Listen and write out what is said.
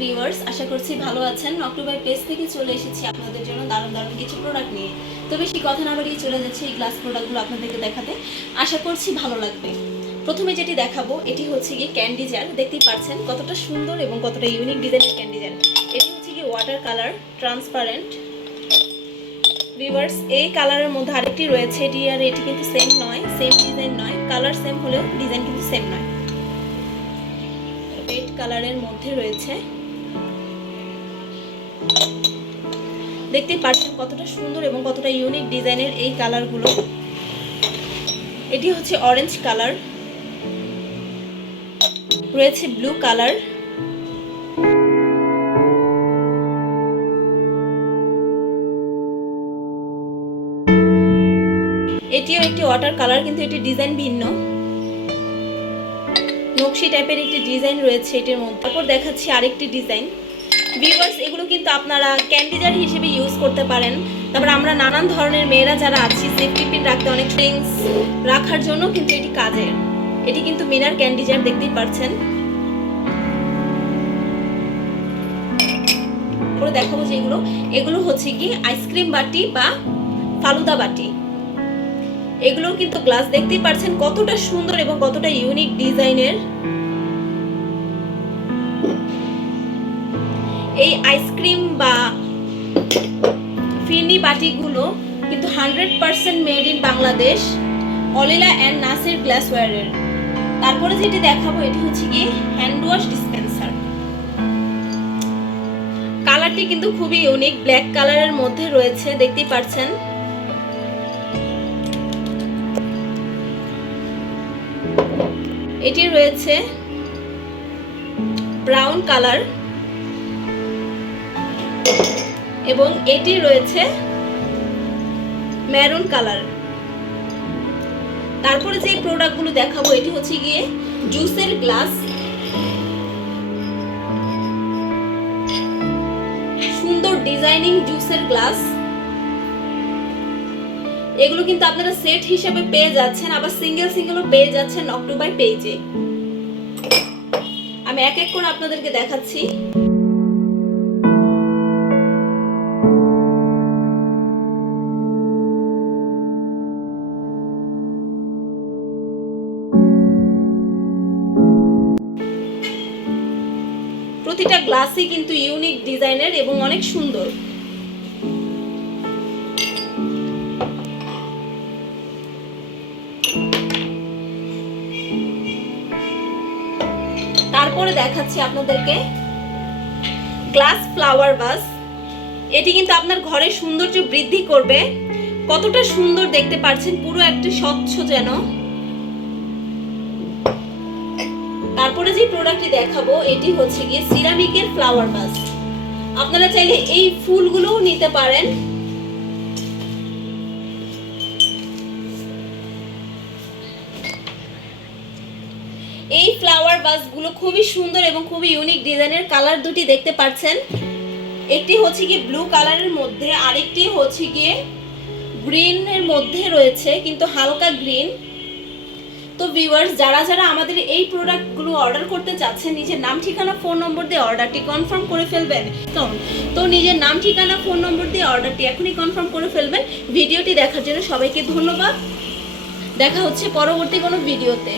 Viewers আশা করছি ভালো আছেন। অক্টোবর পেজ থেকে চলে এসেছি আপনাদের জন্য দারুণ দারুণ কিছু প্রোডাক্ট নিয়ে। তো বেশি কথা না বাড়িয়ে চলে যাচ্ছে এই গ্লাস প্রোডাক্টগুলো আপনাদেরকে দেখাতে। আশা করছি ভালো লাগবে। প্রথমে যেটি দেখাবো, এটি হচ্ছে গিয়ে ক্যান্ডি জার দেখতেই পাচ্ছেন কতটা সুন্দর এবং কতটা ইউনিক ডিজাইনের ক্যান্ডি জার এটি হচ্ছে গিয়ে ওয়াটার কালার ট্রান্সপারেন্ট ভিউয়ার্স এই কালারের মধ্যে আরেকটি রয়েছে এটি আর এটি কিন্তু সেম নয় সেম ডিজাইন নয়। কালার সেম হলেও ডিজাইন কিন্তু সেম নয়। রেড কালারের মধ্যে রয়েছে দেখতেই পাচ্ছেন কতটা সুন্দর এবং কতটা ইউনিক ডিজাইনের এই কালারগুলো এটি হচ্ছে অরেঞ্জ কালার রয়েছে ব্লু কালার এটিও একটি ওয়াটার কালার কিন্তু এটি ডিজাইন ভিন্ন। নকশি টাইপের একটি ডিজাইন রয়েছে এটির মধ্যে। তারপর দেখাচ্ছি আরেকটি ডিজাইন ভিউয়ার্স এগুলো কিন্তু আপনারা ক্যান্ডিজার হিসেবে ইউজ করতে পারেন। তারপর আমরা নানান ধরনের মেয়েরা যারা আছি সেফটি পিন রাখতে অনেক থিংস রাখার জন্য কিন্তু এটি কাজের এটি কিন্তু মিনার ক্যান্ডিজার দেখতেই পাচ্ছেন। করে দেখাবো যে এগুলো। এগুলো হচ্ছে কি আইসক্রিম বাটি বা ফালুদা বাটি। এগুলো কিন্তু গ্লাস দেখতেই পাচ্ছেন কতটা সুন্দর এবং কতটা ইউনিক ডিজাইনের এই আইসক্রিম বা ফিরনি বাটিগুলো কিন্তু hundred percent made in Bangladesh, অলিলা and Naser গ্লাসওয়্যারের তারপরে যেটি দেখাবো, এটি হচ্ছে কি হ্যান্ড ওয়াশ ডিসপেন্সার কালারটি কিন্তু খুবই ইউনিক ব্ল্যাক কালারের মধ্যে রয়েছে, দেখতেই পাচ্ছেন। এটি রয়েছে ব্রাউন কালার এবং এটি রয়েছে ম্যারুন কালার তারপরে যে প্রোডাক্টগুলো দেখাবো, এটি হচ্ছে গিয়ে জুসের গ্লাস সুন্দর ডিজাইনিং জুসের গ্লাস এগুলো কিন্তু আপনারা সেট হিসেবে পেয়ে যাচ্ছেন, আবার সিঙ্গেল সিঙ্গেলও পেয়ে যাচ্ছেন অক্টোবাই পেজে আমি এক এক করে আপনাদেরকে দেখাচ্ছি। প্রতিটা গ্লাসই কিন্তু ইউনিক ডিজাইনের এবং অনেক সুন্দর। তারপরে দেখাচ্ছি আপনাদেরকে গ্লাস ফ্লাওয়ার বাস এটি কিন্তু আপনার ঘরের সৌন্দর্য বৃদ্ধি করবে। কতটা সুন্দর দেখতে পাচ্ছেন, পুরো একটা স্বচ্ছ যেন। তারপরে যে প্রোডাক্টটি দেখাবো, এটি হচ্ছে গিয়ে সিরামিকের ফ্লাওয়ার বাস আপনারা চাইলে এই ফুলগুলোও নিতে পারেন। এই ফ্লাওয়ার বাসগুলো খুবই সুন্দর এবং খুবই ইউনিক ডিজাইনের কালার দুটি দেখতে পাচ্ছেন। একটি হচ্ছে কি ব্লু কালারের মধ্যে, আরেকটি হচ্ছে গিয়ে গ্রিনের মধ্যে রয়েছে, কিন্তু হালকা গ্রিন তো ভিউয়ার্স যারা যারা আমাদের এই প্রোডাক্টগুলো অর্ডার করতে চাচ্ছেন, নিজের নাম, ঠিকানা ফোন নম্বর দিয়ে অর্ডারটি কনফার্ম করে ফেলবেন। তো তো নিজের নাম, ঠিকানা ফোন নম্বর দিয়ে অর্ডারটি এখনই কনফার্ম করে ফেলবেন। ভিডিওটি দেখার জন্য সবাইকে ধন্যবাদ। দেখা হচ্ছে পরবর্তী কোনো ভিডিওতে